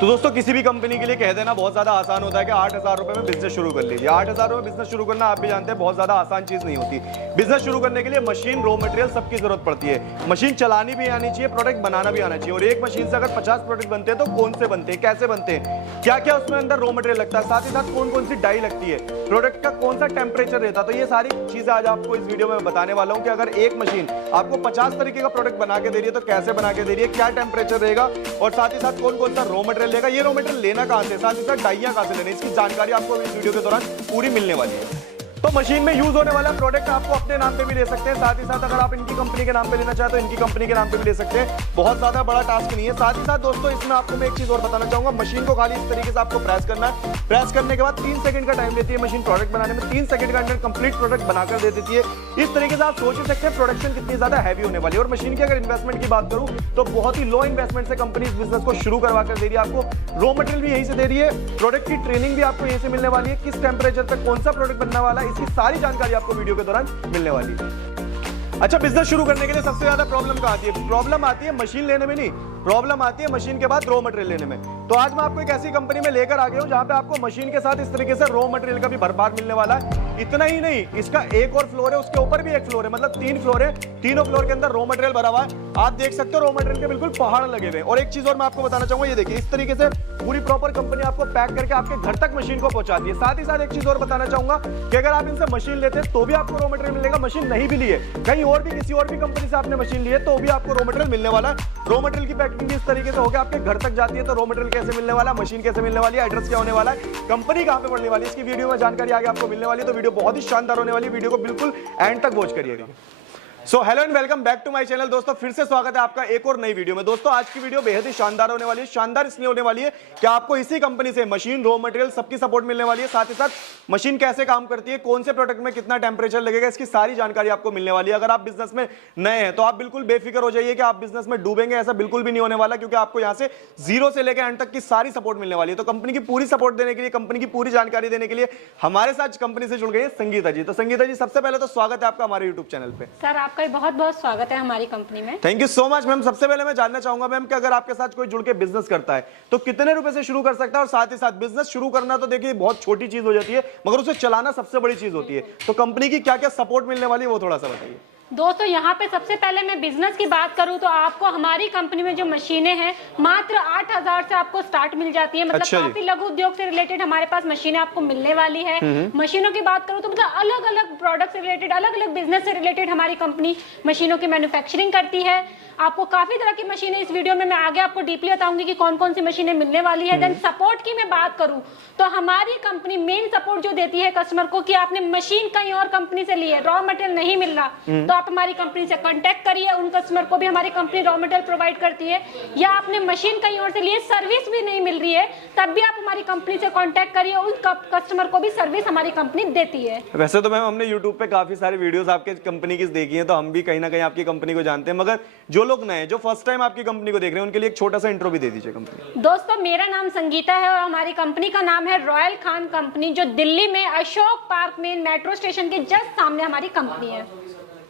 तो दोस्तों किसी भी कंपनी के लिए कह देना बहुत ज्यादा आसान होता है कि 8,000 रुपए में बिजनेस शुरू कर लीजिए। 8,000 रुपए बिजनेस शुरू करना आप भी जानते हैं बहुत ज्यादा आसान चीज नहीं होती। बिजनेस शुरू करने के लिए मशीन, रॉ मटेरियल सबकी जरूरत पड़ती है। मशीन चलानी भी आनी चाहिए, प्रोडक्ट बनाना भी आना चाहिए। और एक मशीन से अगर 50 प्रोडक्ट बनते हैं तो कौन से बनते हैं, कैसे बनते हैं, क्या क्या उसमें अंदर रॉ मटेरियल लगता है, साथ ही साथ कौन कौन सी डाई लगती है, प्रोडक्ट का कौन सा टेम्परेचर रहता है। तो ये सारी चीजें आज आपको इस वीडियो में बताने वाला हूं कि अगर एक मशीन आपको 50 तरीके का प्रोडक्ट बना के दे रही है तो कैसे बना के दे रही है, क्या टेम्परेचर रहेगा और साथ ही साथ कौन कौन सा रॉ मटेरियल लेगा, ये रॉ मटेरियल लेना कहां से, साथ ही साथ डाइयां कहां से लेनी, इसकी जानकारी आपको इस वीडियो के दौरान पूरी मिलने वाली है। तो मशीन में यूज होने वाला प्रोडक्ट आपको अपने नाम पे भी ले सकते हैं, साथ ही साथ अगर आप इनकी कंपनी के नाम पे लेना चाहे तो इनकी कंपनी के नाम पे भी ले सकते हैं। बहुत ज्यादा बड़ा टास्क नहीं है। साथ ही साथ दोस्तों इसमें आपको मैं एक चीज और बताना चाहूंगा, मशीन को खाली इस तरीके से आपको प्रेस करना है। प्रेस करने के बाद 3 सेकंड का टाइम लेती है मशीन प्रोडक्ट बनाने में। 3 सेकंड के अंदर कंप्लीट प्रोडक्ट बनाकर दे देती है। इस तरीके से आप सोच ही सकते हैं प्रोडक्शन कितनी ज्यादा हैवी होने वाली है। और मशीन की अगर इन्वेस्टमेंट की बात करूं तो बहुत ही लो इन्वेस्टमेंट से कंपनी इस बिजनेस को शुरू करवा कर दे रही है। आपको रॉ मटेरियल भी यहीं से दे रही है, प्रोडक्ट की ट्रेनिंग भी आपको यहीं से मिलने वाली है, किस टेम्परेचर पे कौन सा प्रोडक्ट बनने वाला है, इसकी सारी जानकारी आपको वीडियो के दौरान मिलने वाली है। अच्छा, बिजनेस शुरू करने के लिए सबसे ज्यादा प्रॉब्लम कहां आती है? प्रॉब्लम आती है मशीन लेने में नहीं, प्रॉब्लम आती है मशीन के बाद रॉ मटेरियल लेने में। तो आज मैं आपको एक ऐसी कंपनी में लेकर आ गया हूं जहां पे आपको मशीन के साथ इस तरीके से रॉ मटेरियल का भी भरपार मिलने वाला है। इतना ही नहीं, इसका एक और फ्लोर है, उसके ऊपर भी एक फ्लोर है, मतलब 3 फ्लोर है। तीनों फ्लोर के अंदर रॉ मटेरियल भरा हुआ है। आप देख सकते हो रॉ मटेरियल के बिल्कुल पहाड़ लगे हुए हैं। और एक चीज और मैं आपको बताना चाहूंगा, ये देखिए इस तरीके से पूरी प्रॉपर कंपनी आपको पैक करके आपके घर तक मशीन को पहुंचाती है। साथ ही साथ एक चीज और बताना चाहूंगा कि अगर आप इनसे मशीन लेते हैं तो भी आपको रॉ मटेरियल मिलेगा। मशीन नहीं भी लिए, कहीं और भी किसी और भी कंपनी से आपने मशीन ली है तो भी आपको रॉ मटेरियल मिलने वाला है। रॉ मटेरियल की पैकिंग भी इस तरीके से होकर आपके घर तक जाती है। तो रॉ मटेरियल कैसे मिलने वाला है, मशीन कैसे मिलने वाली है, एड्रेस क्या होने वाला है, कंपनी कहां पे पड़ने वाली है, इसकी वीडियो में जानकारी आगे आपको मिलने वाली है। तो वीडियो बहुत ही शानदार होने वाली है, वीडियो को बिल्कुल एंड तक वॉच करिएगा। So hello and welcome back to my channel. दोस्तों फिर से स्वागत है आपका एक और नई वीडियो में। दोस्तों आज की वीडियो बेहद ही शानदार होने वाली है। शानदार इसलिए होने वाली है कि आपको इसी कंपनी से मशीन, रॉ मटेरियल सबकी सपोर्ट मिलने वाली है। साथ ही साथ मशीन कैसे काम करती है, कौन से प्रोडक्ट में कितना टेम्परेचर लगेगा, इसकी सारी जानकारी आपको मिलने वाली है। अगर आप बिजनेस में नए हैं तो आप बिल्कुल बेफिक्र हो जाइए कि आप बिजनेस में डूबेंगे, ऐसा बिल्कुल भी नहीं होने वाला, क्योंकि आपको यहाँ से जीरो से लेकर एंड तक की सारी सपोर्ट मिलने वाली है। तो कंपनी की पूरी सपोर्ट देने के लिए, कंपनी की पूरी जानकारी देने के लिए हमारे साथ कंपनी से जुड़ गई है संगीता जी। तो संगीता जी सबसे पहले तो स्वागत है आपका हमारे यूट्यूब चैनल पे। सर आपका बहुत बहुत स्वागत है हमारी कंपनी में। Thank you so much ma'am. सबसे पहले मैं जानना चाहूंगा मैम कि अगर आपके साथ कोई जुड़ के बिजनेस करता है तो कितने रुपए से शुरू कर सकता है, और साथ ही साथ बिजनेस शुरू करना तो देखिए बहुत छोटी चीज हो जाती है, मगर उसे चलाना सबसे बड़ी चीज होती है। तो कंपनी की क्या क्या सपोर्ट मिलने वाली है वो थोड़ा सा बताइए। दोस्तों यहाँ पे सबसे पहले मैं बिजनेस की बात करूँ तो आपको हमारी कंपनी में जो मशीनें हैं मात्र 8,000 से आपको स्टार्ट मिल जाती है। मतलब काफी लघु उद्योग से रिलेटेड हमारे पास मशीनें आपको मिलने वाली है। मशीनों की बात करूँ तो मतलब अलग अलग प्रोडक्ट से रिलेटेड, अलग अलग बिजनेस से रिलेटेड हमारी कंपनी मशीनों की मैन्युफैक्चरिंग करती है। आपको काफी तरह की मशीनें इस वीडियो में मैं आगे आपको डीपली बताऊंगी कि कौन कौन सी मशीनें मिलने वाली है। देन सपोर्ट की मैं बात करूं तो हमारी कंपनी मेन सपोर्ट जो देती है कस्टमर को कि आपने मशीन कहीं और कंपनी से ली है, रॉ मटेरियल नहीं मिल रहा तो आप हमारी कंपनी से कांटेक्ट करिए। उन कस्टमर को भी हमारी कंपनी रॉ मटेरियल प्रोवाइड करती है। या आपने मशीन कहीं और से ली है, सर्विस भी नहीं मिल रही है, तब भी आप हमारी कंपनी से कांटेक्ट करिए। उन कस्टमर को भी सर्विस हमारी कंपनी देती है। वैसे तो मैम हमने यूट्यूब पे काफी सारी वीडियोस आपके कंपनी की देखी है, तो हम भी कहीं ना कहीं आपकी कंपनी को जानते हैं। मगर जो लोग नए, जो फर्स्ट टाइम आपकी कंपनी को देख रहे हैं, उनके लिए एक छोटा सा इंट्रो भी दे दीजिए कंपनी। दोस्तों मेरा नाम संगीता है और हमारी कंपनी का नाम है रॉयल खान कंपनी, जो दिल्ली में अशोक पार्क में मेट्रो स्टेशन के जस्ट सामने हमारी कंपनी है।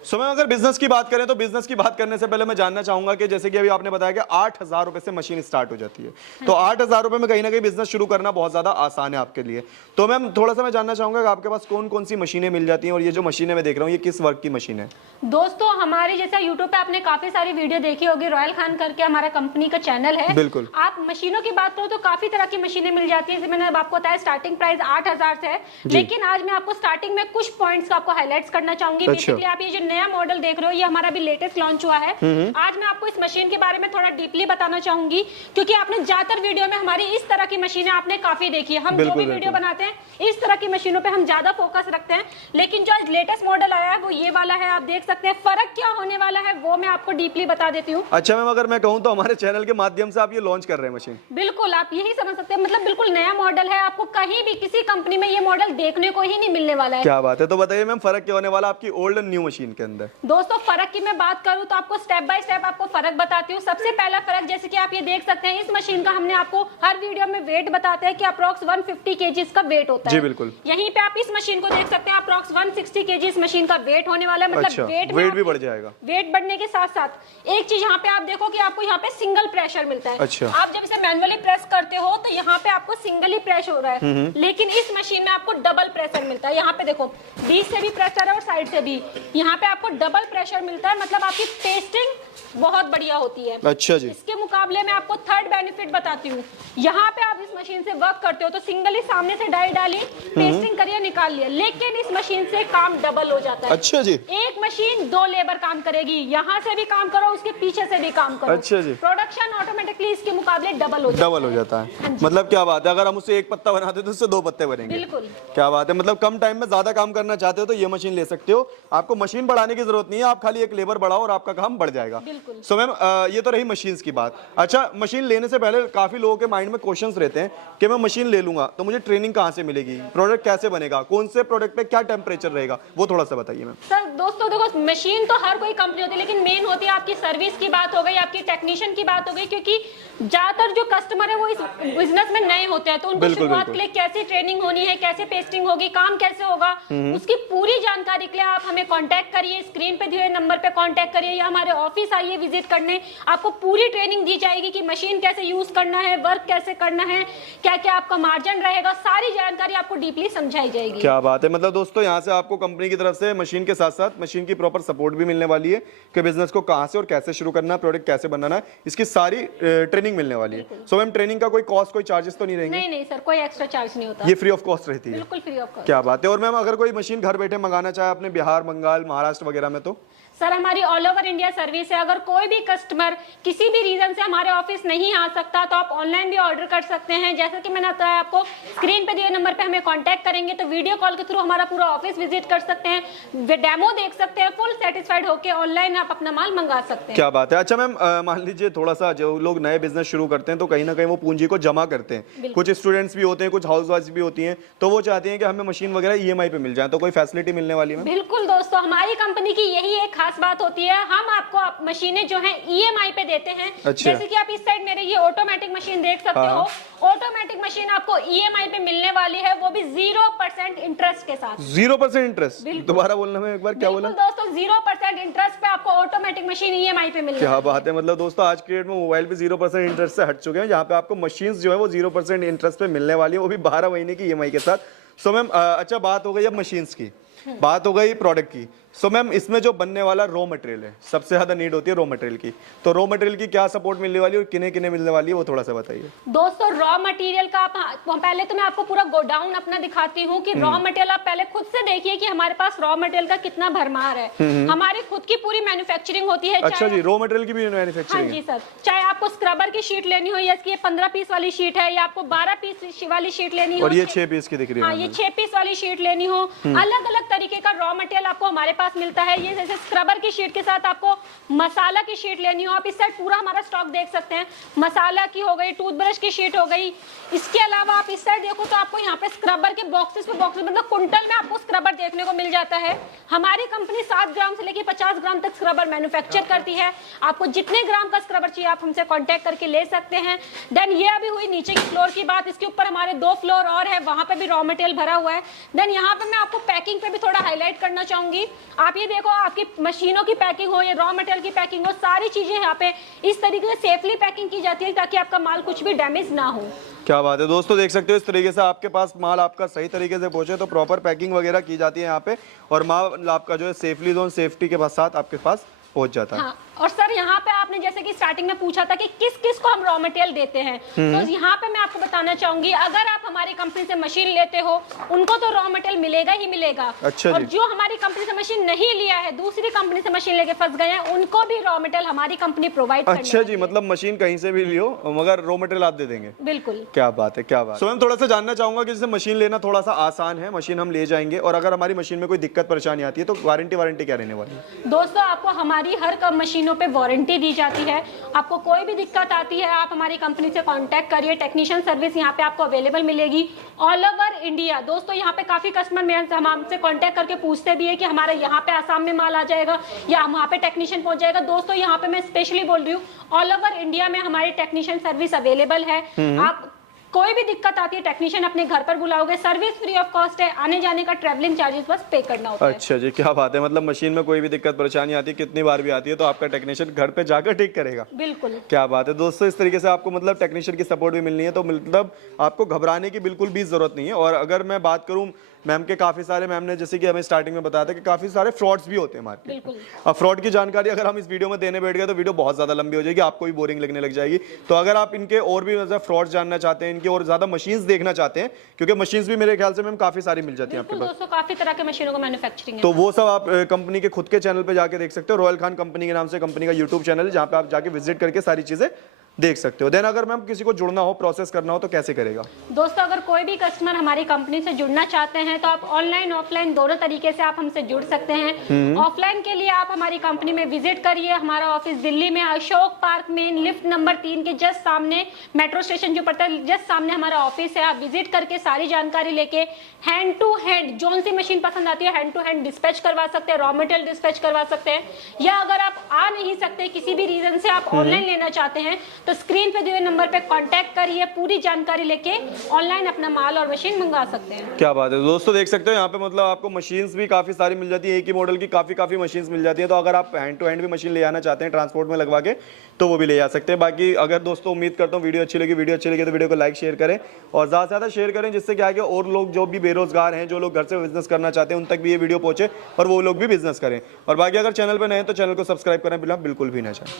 सो मैम अगर बिजनेस की बात करें तो बिजनेस की बात करने से पहले मैं जानना चाहूंगा कि जैसे कि अभी आपने बताया कि 8,000 रुपए से मशीन स्टार्ट हो जाती है, तो 8,000 रुपए में कहीं ना कहीं बिजनेस शुरू करना बहुत ज्यादा आसान है आपके लिए। तो मैम थोड़ा सा मैं जानना चाहूंगा कि आपके पास कौन कौन सी मशीनें मिल जाती हैं, और ये जो मशीनें मैं देख रहा हूँ ये किस वर्क की मशीन है? दोस्तों हमारे जैसा यूट्यूब पे आपने काफी सारी वीडियो देखी होगी, रॉयल खान करके हमारा कंपनी का चैनल है। बिल्कुल। आप मशीनों की बात करो तो काफी तरह की मशीनें मिल जाती है। मैंने आपको बताया स्टार्टिंग प्राइस 8,000 से है, लेकिन आज मैं आपको स्टार्टिंग में कुछ पॉइंट्स आपको हाईलाइट्स करना चाहूंगी। बेसिकली आप ये जो नया मॉडल देख रहे हो ये हमारा भी लेटेस्ट लॉन्च हुआ है। आज मैं आपको इस मशीन के बारे में थोड़ा डीपली बताना चाहूंगी, क्योंकि आपने ज्यादातर वीडियो में हमारी इस तरह की मशीनें आपने काफी देखी है। हम जो भी वीडियो बनाते हैं इस तरह की मशीनों पे हम ज्यादा फोकस रखते हैं, लेकिन जो आज लेटेस्ट मॉडल आया है वो ये वाला है। आप देख सकते हैं फर्क क्या होने वाला है वो मैं आपको डीपली बता देती हूँ। अच्छा मैम अगर मैं कहूँ तो हमारे चैनल के माध्यम से आप ये लॉन्च कर रहे हैं मशीन? बिल्कुल, आप यही समझ सकते हैं। मतलब बिल्कुल नया मॉडल है, आपको कहीं भी किसी कंपनी में ये मॉडल देखने को ही नहीं मिलने वाला है। क्या बात है। तो बताइए मैम फर्क क्या होने वाला आपकी ओल्ड एंड न्यू मशीन के अंदर? दोस्तों फर्क की मैं बात करूं तो आपको स्टेप बाय स्टेप आपको फर्क बताती हूँ। सबसे पहला फर्क जैसे कि आप ये देख सकते हैं, इस मशीन का हमने आपको हर वीडियो में वेट बताते हैं कि अप्रोक्स 150 kg का वेट होता है। जी बिल्कुल। यहीं पे आप इस मशीन को देख सकते हैं, अप्रोक्स 160 kg इस मशीन का वेट होने वाला है। मतलब अच्छा, वेट भी बढ़ जाएगा। वेट बढ़ने के साथ साथ एक चीज यहाँ पे आप देखो कि आपको यहाँ पे सिंगल प्रेशर मिलता है। अच्छा। आप जब इसे मैनुअली प्रेस करते हो तो यहाँ पे आपको सिंगल ही प्रेस हो रहा है, लेकिन इस मशीन में आपको डबल प्रेशर मिलता है। यहाँ पे देखो बीच से भी प्रेशर है और साइड से भी, यहाँ पे आपको डबल प्रेशर मिलता है। मतलब आपकी पेस्टिंग बहुत बढ़िया होती है। अच्छा जी। इसके मुकाबले में आपको थर्ड बेनिफिट बताती हूँ। यहाँ पे आप इस मशीन से वर्क करते हो तो सिंगली सामने से डाई डाली, पेस्टिंग करिए, निकाल लिया, लेकिन इस मशीन से काम डबल हो जाता है। अच्छा जी। एक मशीन 2 लेबर काम करेगी, यहाँ से भी काम करो, उसके पीछे से भी काम करो। अच्छा जी। प्रोडक्शन ऑटोमेटिकली इसके मुकाबले डबल हो जाता है। मतलब क्या बात है, अगर हम उससे एक पत्ता बनाते तो उससे 2 पत्ते बनेंगे। बिल्कुल। क्या बात है, मतलब कम टाइम में ज्यादा काम करना चाहते हो तो ये मशीन ले सकते हो। आपको मशीन बढ़ाने की जरूरत नहीं है, आप खाली एक लेबर बढ़ाओ और आपका काम बढ़ जाएगा। बिल्कुल। सो मैम ये तो रही मशीन्स की बात। अच्छा, मशीन लेने से पहले काफी लोगों के माइंड में क्वेश्चंस रहते हैं कि मैं मशीन ले लूंगा तो मुझे ट्रेनिंग कहाँ से मिलेगी, प्रोडक्ट कैसे बनेगा, कौन से प्रोडक्ट पे क्या टेम्परेचर रहेगा, वो थोड़ा सा बताइए मैम। सर दोस्तों देखो, मशीन तो हर कोई कंपनी होती है, लेकिन मेन होती है आपकी सर्विस की बात हो गई, आपकी टेक्नीशियन की बात हो गई, क्योंकि ज्यादातर जो कस्टमर है वो इस बिजनेस में नए होते हैं, तो उनको शुरुआत के लिए कैसे ट्रेनिंग होनी है, कैसे पेस्टिंग होगी, काम कैसे होगा, उसकी पूरी जानकारी के लिए आप हमें कांटेक्ट करिए, स्क्रीन पे दिए नंबर पे कांटेक्ट करिए या हमारे ऑफिस आइए विजिट करने। आपको पूरी ट्रेनिंग दी जाएगी कि मशीन कैसे यूज करना है, वर्क कैसे करना है, क्या क्या आपका मार्जिन रहेगा, सारी जानकारी आपको डीपली समझाई जाएगी। क्या बात है, मतलब दोस्तों यहाँ से आपको कंपनी की तरफ से मशीन के साथ साथ मशीन की प्रॉपर सपोर्ट भी मिलने वाली है कि बिजनेस को कहाँ से और कैसे शुरू करना है, प्रोडक्ट कैसे बनाना है, इसकी सारी ट्रेनिंग मिलने वाली है। सो मैम ट्रेनिंग का कोई कॉस्ट, कोई चार्जेस तो नहीं रहेंगे? नहीं सर, कोई एक्स्ट्रा चार्ज नहीं होता, ये फ्री ऑफ कॉस्ट रहती है? बिल्कुल फ्री ऑफ कॉस्ट। क्या बात है। और मैम अगर कोई मशीन घर बैठे मंगाना चाहे अपने बिहार, बंगाल, महाराष्ट्र वगैरह में तो? सर हमारी ऑल ओवर इंडिया सर्विस है। अगर कोई भी कस्टमर किसी भी रीजन से हमारे ऑफिस नहीं आ सकता तो आप ऑनलाइन भी ऑर्डर कर सकते हैं। जैसा कि मैंने बताया आपको, स्क्रीन पे दिए नंबर पे हमें कांटेक्ट करेंगे तो वीडियो कॉल के थ्रू हमारा पूरा ऑफिस विजिट कर सकते हैं, डेमो देख सकते हैं, फुल सेटिस्फाइड होकर ऑनलाइन आप अपना माल मंगा सकते हैं। क्या बात है। अच्छा मैम, मान लीजिए थोड़ा सा जो लोग नए बिजनेस शुरू करते हैं तो कहीं ना कहीं वो पूंजी को जमा करते हैं, कुछ स्टूडेंट्स भी होते हैं, कुछ हाउस वाइफ भी होती हैं, तो वो चाहती हैं कि हमें मशीन वगैरह EMI पे मिल जाए, तो कोई फैसिलिटी मिलने वाली है? बिल्कुल दोस्तों, हमारी कंपनी की यही एक खास बात होती है, हम आपको मशीनें जो हैं EMI पे देते हैं। अच्छा। जैसे कि आप इस साइड मेरे ये ऑटोमेटिक मशीन देख सकते हो, ऑटोमेटिक मशीन आपको EMI पे मिलने वाली है, वो भी 0% इंटरेस्ट के साथ। 0% इंटरेस्ट? दोबारा बोलना है एक बार, क्या बोला? दोस्तों 0% इंटरेस्ट पे आपको ऑटोमेटिक मशीन EMI पे मिलने। क्या बात है, मतलब दोस्तों आज के डेट में मोबाइल पे 0% इंटरेस्ट से हट चुके हैं, जहाँ पे आपको मशीन जो है वो 0% इंटरेस्ट पे मिलने वाली है, वो भी 12 महीने की EMI के साथ। सो मैम अच्छा, बात हो गई अब मशीन्स की, बात हो गई प्रोडक्ट की। सो मैम इसमें जो बनने वाला रॉ मटेरियल है, सबसे ज्यादा नीड होती है रॉ मटेरियल की, तो रॉ मटेरियल की क्या सपोर्ट मिलने वाली है और किन्हें किन्हें मिलने वाली है, वो थोड़ा सा बताइए। दोस्तों रॉ मटेरियल का पहले तो मैं आपको पूरा गोडाउन अपना दिखाती हूँ कि रॉ मटेरियल आप पहले खुद से देखिए कि हमारे पास रॉ मटेरियल का कितना भरमार है। हमारी खुद की पूरी मैन्युफैक्चरिंग होती है। अच्छा जी, रॉ मटेरियल की भी मैन्युफैक्चरिंग? हाँ जी सर, चाहे आपको स्क्रबर की शीट लेनी हो या इसकी 15 पीस वाली शीट है, या आपको 12 पीस वाली शीट लेनी हो, और ये 6 पीस की दिख रही है। हाँ, ये 6 पीस वाली शीट लेनी हो, अलग अलग तरीके का रॉ मटेरियल आपको हमारे पास मिलता है। ये जैसे स्क्रबर की शीट के साथ आपको मसाला की शीट लेनी हो, आप इस साइड पूरा हमारा स्टॉक देख सकते हैं। मसाला की हो गई, टूथब्रश की शीट हो गई, इसके अलावा आप इस साइड देखो तो आपको यहाँ पे स्क्रबर के बॉक्सेस पे बॉक्सेस, मतलब कुंटल में आपको स्क्रबर देखने को मिल जाता है। हमारी कंपनी 7 ग्राम से लेकर 50 ग्राम तक स्क्रबर मैन्युफैक्चर करती है। आपको जितने ग्राम का स्क्रबर चाहिए आप हमसे कांटेक्ट करके ले सकते हैं। देन ये अभी हुई नीचे की फ्लोर की बात, इसके ऊपर हमारे 2 फ्लोर और है, वहां पे भी रॉ मटेरियल भरा हुआ है। देन यहाँ पे मैं आपको पैकिंग पे भी थोड़ा हाईलाइट करना चाहूंगी। आप ये देखो, आपकी मशीनों की पैकिंग हो या रॉ मटेरियल की पैकिंग हो, सारी चीजें यहाँ पे इस तरीके से सेफली पैकिंग की जाती है ताकि आपका माल कुछ भी डैमेज ना हो। क्या बात है दोस्तों, देख सकते हो इस तरीके से आपके पास माल आपका सही तरीके से पहुंचे तो प्रॉपर पैकिंग वगैरह की जाती है यहाँ पे, और माल आपका जो है सेफली जोन सेफ्टी के साथ आपके पास पहुंच जाता है। हाँ, और सर यहाँ पे आपने जैसे कि स्टार्टिंग में पूछा था कि किस किस को हम रॉ मटेरियल देते हैं, तो यहाँ पे मैं आपको बताना चाहूंगी, अगर आप हमारी कंपनी से मशीन लेते हो उनको तो रॉ मटेरियल मिलेगा ही मिलेगा। अच्छा और जो हमारी कंपनी से मशीन नहीं लिया है, दूसरी कंपनी से मशीन लेके फंस गए हैं, उनको भी रॉ मटेरियल हमारी कंपनी प्रोवाइड करने अच्छा जी, मतलब मशीन कहीं से भी लियो मगर रॉ मटेरियल आप दे देंगे? बिल्कुल। क्या बात है, क्या बात। सो मैम थोड़ा सा जानना चाहूंगा कि जैसे मशीन लेना थोड़ा सा आसान है, मशीन हम ले जाएंगे, और अगर हमारी मशीन में कोई दिक्कत परेशानी आती है तो वारंटी क्या रहने वाली है? दोस्तों आपको हमारी हर मशीनों पे वारंटी दी जाती है। आपको कोई भी दिक्कत आती है आप हमारी कंपनी से कांटेक्ट करिए, टेक्नीशियन सर्विस यहाँ पे आपको अवेलेबल मिलेगी। मिलेगी ऑल ओवर इंडिया। दोस्तों यहाँ पे काफी कस्टमर मेरे हमसे कांटेक्ट करके पूछते भी है कि हमारा यहाँ पे आसाम में माल आ जाएगा या वहाँ पे टेक्नीशियन पहुंच जाएगा। दोस्तों यहाँ पे मैं स्पेशली बोल रही हूँ, ऑल ओवर इंडिया में हमारी टेक्नीशियन सर्विस अवेलेबल है। आप कोई भी दिक्कत आती है टेक्नीशियन अपने घर पर बुलाओगे, सर्विस फ्री ऑफ कॉस्ट है, आने जाने का ट्रैवलिंग चार्जेस बस पे करना होता है। अच्छा जी, क्या बात है। मतलब मशीन में कोई भी दिक्कत परेशानी आती है, कितनी बार भी आती है, तो आपका टेक्नीशियन घर पे जाकर ठीक करेगा। बिल्कुल, क्या बात है दोस्तों। इस तरीके से आपको मतलब टेक्नीशियन की सपोर्ट भी मिलनी है, तो मतलब आपको घबराने की बिल्कुल भी जरूरत नहीं है। और अगर मैं बात करूं मैम के, काफी सारे मैम ने जैसे कि हमें स्टार्टिंग में बताया था कि काफी सारे फ्रॉड्स भी होते हैं मार्केट में। अब फ्रॉड की जानकारी अगर हम इस वीडियो में देने बैठ गए तो वीडियो बहुत ज्यादा लंबी हो जाएगी, आपको भी बोरिंग लगने लग जाएगी। तो अगर आप इनके और भी मतलब फ्रॉड जानना चाहते हैं, इनकी और ज्यादा मशीन्स देखना चाहते हैं, क्योंकि मशीन्स भी मेरे ख्याल से मैम काफी सारी मिल जाती है आपके पास। दोस्तों काफी तरह के मशीनों का मैन्युफैक्चरिंग है, तो वो सब आप कंपनी के खुद के चैनल पे जाके देख सकते हो। रॉयल खान कंपनी के नाम से कंपनी का यूट्यूब चैनल है, जहाँ पे आप जाके विजिट करके सारी चीजें देख सकते हो। देन अगर मैम किसी को जुड़ना हो, प्रोसेस करना हो, तो कैसे करेगा? दोस्तों अगर कोई भी कस्टमर हमारी कंपनी से जुड़ना चाहते हैं तो आप ऑनलाइन ऑफलाइन दोनों तरीके से आप हमसे जुड़ सकते हैं। ऑफलाइन के लिए आप हमारी कंपनी में विजिट करिए। हमारा ऑफिस दिल्ली में अशोक पार्क में लिफ्ट नंबर 3 के जस्ट सामने, मेट्रो स्टेशन जो पड़ता है जस्ट सामने हमारा ऑफिस है। आप विजिट करके सारी जानकारी लेके हैंड टू हैंड जोन सी मशीन पसंद आती है हैंड टू हैंड डिस्पैच करवा सकते हैं, रॉ मटेरियल डिस्पैच करवा सकते हैं। या अगर आप आ नहीं सकते किसी भी रीजन से, आप ऑनलाइन लेना चाहते हैं तो स्क्रीन पे दिए नंबर पे कांटेक्ट करिए, पूरी जानकारी लेके ऑनलाइन अपना माल और मशीन मंगा सकते हैं। क्या बात है दोस्तों, देख सकते हो यहाँ पे मतलब आपको मशीन्स भी काफी सारी मिल जाती है, एक ही मॉडल की काफी मशीन्स मिल जाती है। तो अगर आप हैंड टू हैंड भी मशीन ले आना चाहते हैं ट्रांसपोर्ट में लगवा के, तो वो भी ले आ सकते हैं। बाकी अगर दोस्तों उम्मीद करता हूँ वीडियो अच्छी लगी तो वीडियो को लाइक शेयर करें और ज्यादा से ज्यादा शेयर करें, जिससे क्या है और लोग जो भी बेरोजगार हैं, जो लोग घर से बिजनेस करना चाहते हैं, उन तक भी ये वीडियो पहुंचे और वो लोग भी बिजनेस करें। और बाकी अगर चैनल पर नए हैं तो चैनल को सब्सक्राइब करें बिल्कुल भी ना चाहें।